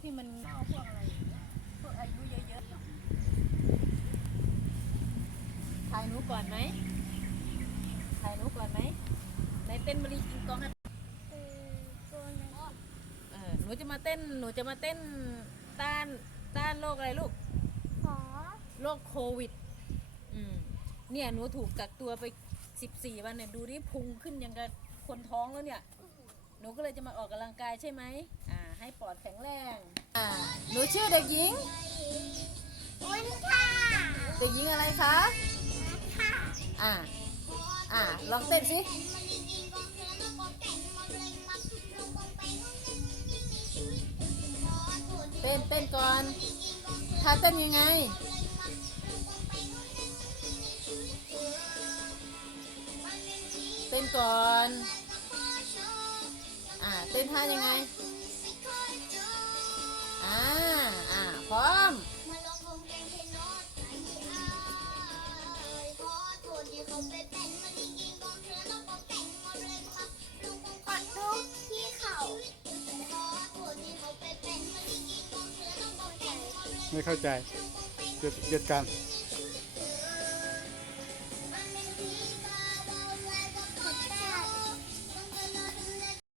ที่มันเน่าพวกอะไรอย่างเงี้ยพวกอายุเยอะๆถ่ายหนูก่อนไหมถ่ายหนูก่อนไหมในเต้นมะลีกิงกองให้เออหนูจะมาเต้นหนูจะมาเต้นต้านต้านโรคอะไรลูกโรคโควิด อืมเนี่ยหนูถูกกักตัวไป14วันเนี่ยดูดิพุงขึ้นยังกับคนท้องแล้วเนี่ย หนูก็เลยจะมาออกกำลังกายใช่ไหมอ่า ให้ปอดแข็งแรง อ่า หนูชื่อเด็กหญิงเด็กหญิงอะไรคะอ่า อ่า ลองเต้นสิเต้นเต้นก่อนท่าเต้นยังไงเต้นก่อน อ่าเต้นท่ายังไง อ่า อ่า พร้อม ไม่เข้าใจหยุดหยุดกัน